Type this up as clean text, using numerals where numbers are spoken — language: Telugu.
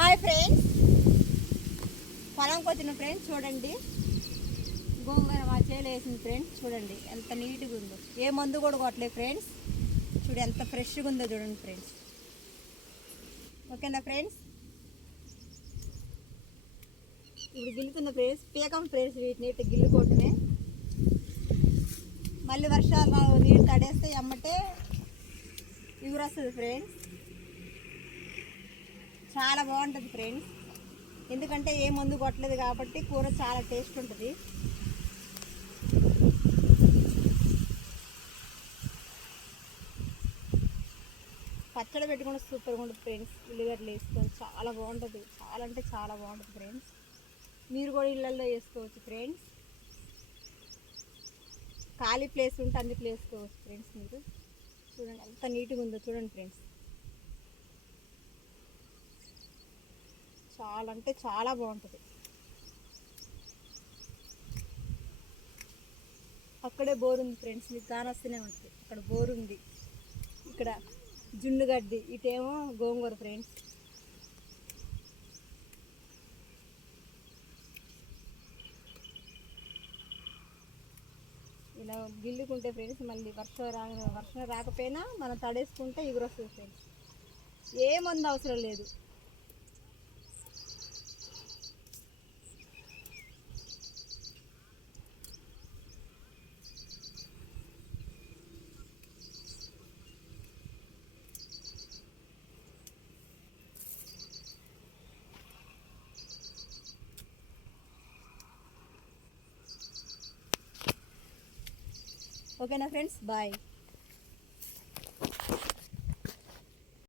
హాయ్ ఫ్రెండ్స్, పొలంకి వచ్చిన ఫ్రెండ్స్ చూడండి. గోంగూర మా చేలు వేసింది ఫ్రెండ్స్. చూడండి ఎంత నీట్గా ఉందో, ఏ మందు కూడా కొట్టలేదు ఫ్రెండ్స్. చూడు ఎంత ఫ్రెష్గా ఉందో చూడండి ఫ్రెండ్స్. ఓకేనా ఫ్రెండ్స్, ఇప్పుడు గిల్లుతున్న ఫ్రెండ్స్ పీకం ఫ్రెండ్స్. వీటిని ఇట్లా గిల్లుకోవటమే. మళ్ళీ వర్షాలు నీళ్ళు తడేస్తే ఎమ్మటే ఇగురు వస్తుంది ఫ్రెండ్స్. చాలా బాగుంటుంది ఫ్రెండ్స్, ఎందుకంటే ఏ మందు కొట్టలేదు కాబట్టి కూర చాలా టేస్ట్ ఉంటుంది. పచ్చడి పెట్టుకుంటే సూపర్గా ఉంటుంది ఫ్రెండ్స్. ఉల్లిగడ్డలు వేసుకొని చాలా బాగుంటుంది, చాలా అంటే చాలా బాగుంటుంది ఫ్రెండ్స్. మీరు కూడా ఇళ్ళల్లో వేసుకోవచ్చు ఫ్రెండ్స్. ఖాళీ ప్లేస్ ఉంటే అందుకు వేసుకోవచ్చు ఫ్రెండ్స్. మీరు చూడండి ఎంత నీట్గా ఉందో చూడండి ఫ్రెండ్స్. చాలా అంటే చాలా బాగుంటుంది. అక్కడే బోర్ ఉంది ఫ్రెండ్స్, మీకు కానొస్తూనే ఉంటుంది. అక్కడ బోర్ ఉంది, ఇక్కడ జున్నుగడ్డి, ఇటేమో గోంగూర ఫ్రెండ్స్. ఇలా గిల్లుకుంటే ఫ్రెండ్స్ మళ్ళీ వర్షం రాకపోయినా మనం తడేసుకుంటే ఎగురొస్తుంది ఫ్రెండ్స్. ఏ మందు అవసరం లేదు. ఓకేనా ఫ్రెండ్స్, బాయ్.